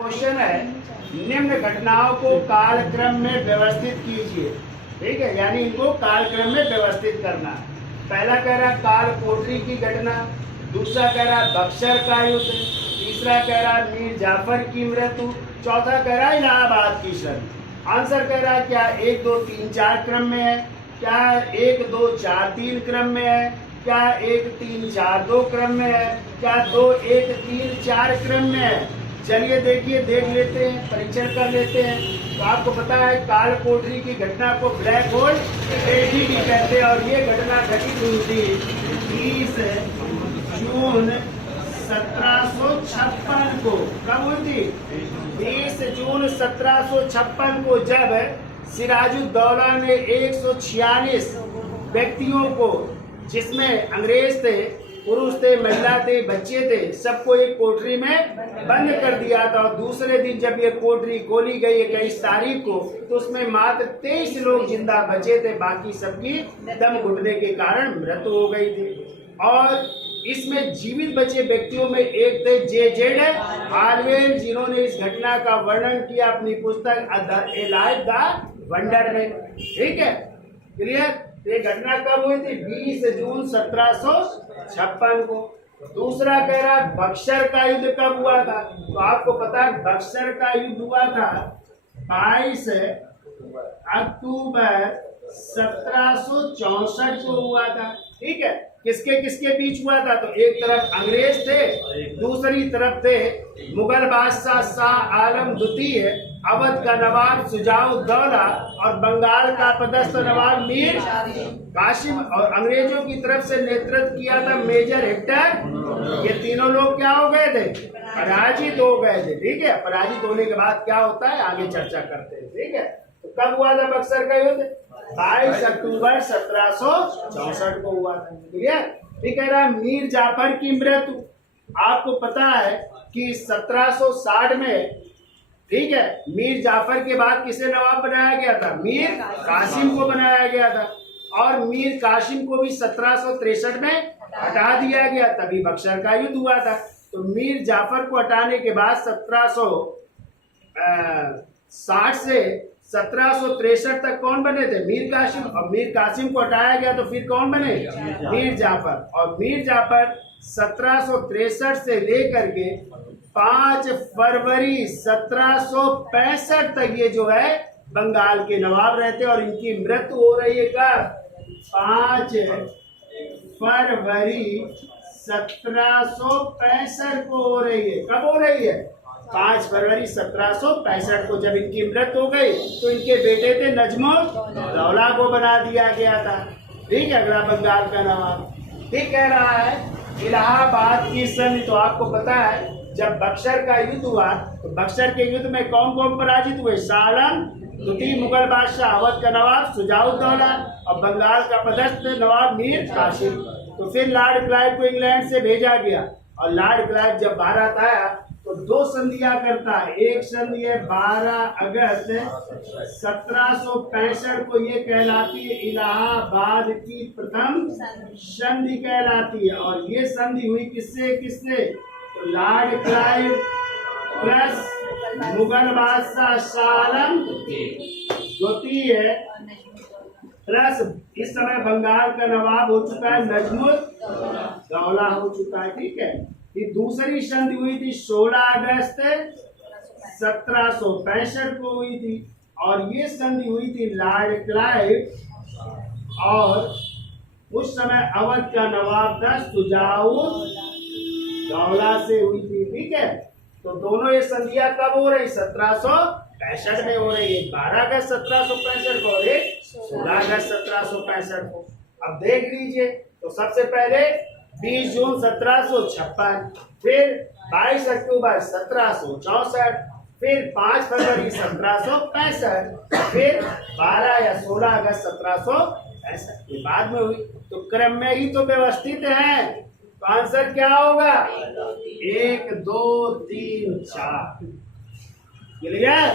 Question है, निम्न घटनाओं को कालक्रम में व्यवस्थित कीजिए। ठीक है, यानी इनको कालक्रम में व्यवस्थित करना। पहला कह रहा काल कोठरी की घटना, दूसरा कह रहा बक्सर का युद्ध, तीसरा कह रहा मीर जाफर की मृत्यु, चौथा कह रहा इलाहाबाद की संधि। आंसर कह रहा है क्या 1 2 3 4 क्रम में है, क्या 1 2 4 3 क्रम में है, क्या 1 3 4 2 क्रम में है, क्या 2 1 3 4 क्रम में है। चलिए देखिए, देख लेते हैं, परीक्षण कर लेते हैं। तो आपको पता है काल कोठरी की घटना को ब्लैक होल भी कहते हैं और ये घटना घटित हुई थी 30 जून 1756 को। कब हुई थी? 30 जून 1756 को, जब सिराजुद्दौला ने 146 व्यक्तियों को, जिसमें अंग्रेज थे, पुरुष थे, महिला थे, बच्चे थे, सबको एक कोठरी में बंद कर दिया था। और दूसरे दिन जब ये कोठरी खोली गई 21 तारीख को, तो उसमें मात्र 23 लोग जिंदा बचे थे, बाकी सबकी दम घुटने के कारण मृत्यु हो गई थी। और इसमें जीवित बचे व्यक्तियों में एक थे जे.जेड. हार्वेल, जिन्होंने इस घटना का वर्णन किया अपनी पुस्तक ए लाइफ द वंडर में। ठीक है, क्लियर? ये घटना कब हुई थी? 20 जून 1756 को। दूसरा कह रहा बक्सर का युद्ध कब हुआ था? तो आपको पता है बक्सर का युद्ध हुआ था 22 अक्टूबर 1764 को हुआ था। ठीक है, किसके किसके बीच हुआ था? तो एक तरफ अंग्रेज थे, दूसरी तरफ थे मुगल बादशाह शाह आलम द्वितीय, अवध का नवाब शुजाउद्दौला और बंगाल का पदस्थ नवाब मीर कासिम, और अंग्रेजों की तरफ से नेतृत्व किया था मेजर हेक्टर। ये तीनों लोग क्या हो गए थे? पराजित हो गए थे। ठीक है, पराजित होने के बाद क्या होता है आगे चर्चा करते हैं। ठीक है, तो कब हुआ था बक्सर का युद्ध? 22 अक्टूबर 1764 को हुआ था। क्लियर? ठीक कह रहा मीर जाफर की मृत्यु। आपको पता है कि 1760 में, ठीक है, मीर जाफर के बाद किसे नवाब बनाया गया था? मीर कासिम को बनाया गया था। और मीर कासिम को भी 1763 में हटा दिया गया, तभी बक्सर का युद्ध हुआ था। तो मीर जाफर को हटाने के बाद 1760 से 1763 तक कौन बने थे? मीर कासिम। और मीर कासिम को हटाया गया तो फिर कौन बने? मीर जाफर। और मीर जाफर 1763 से लेकर के 5 फरवरी 1765 तक ये जो है बंगाल के नवाब रहते, और इनकी मृत्यु हो रही है कब? 5 फरवरी 1765 को हो रही है। कब हो रही है? 5 फरवरी 1765 को। जब इनकी मृत्यु हो गई तो इनके बेटे थे नजमुद्दौला को बना दिया गया था। ठीक है, अगला बंगाल का नवाब। ठीक कह रहा है इलाहाबाद की संधि। तो आपको पता है जब बक्सर का युद्ध हुआ तो बक्सर के युद्ध में कौन कौन पराजित हुए? शाह आलम द्वितीय, मुगल बादशाह, अवध का नवाब शुजाउद्दौला और बंगाल का पदस्थ नवाब मीर कासिम। तो फिर लॉर्ड क्लाइव को इंग्लैंड से भेजा गया, और लॉर्ड क्लाइव जब भारत आया तो 2 संधियां करता है। एक संधि है 12 अगस्त 1765 को, ये कहलाती है इलाहाबाद की प्रथम संधि कहलाती है। और ये संधि हुई किससे किससे? तो लॉर्ड क्लाइव प्लस मुगल बादशाह शाह आलम द्वितीय प्लस इस समय बंगाल का नवाब हो चुका है नजमुद्दौला हो चुका है। ठीक है, ये दूसरी संधि हुई थी 16 अगस्त 1765 को हुई थी, और ये संधि हुई थी लॉर्ड क्लाइव और उस समय अवध का नवाब था शुजाउद्दौला से हुई थी। ठीक है, तो दोनों ये संधियां कब हो रही? 1765 में हो रही है। 12 अगस्त 1765 को और एक 16 अगस्त 1765 को। अब देख लीजिए, तो सबसे पहले 20 जून 1756, फिर 22 अक्टूबर 1764, फिर 5 फरवरी 1765, फिर 12 या 16 अगस्त 1765 के बाद में हुई। तो क्रम में ही तो व्यवस्थित है। तो आंसर क्या होगा? 1 2 3 4। क्लियर?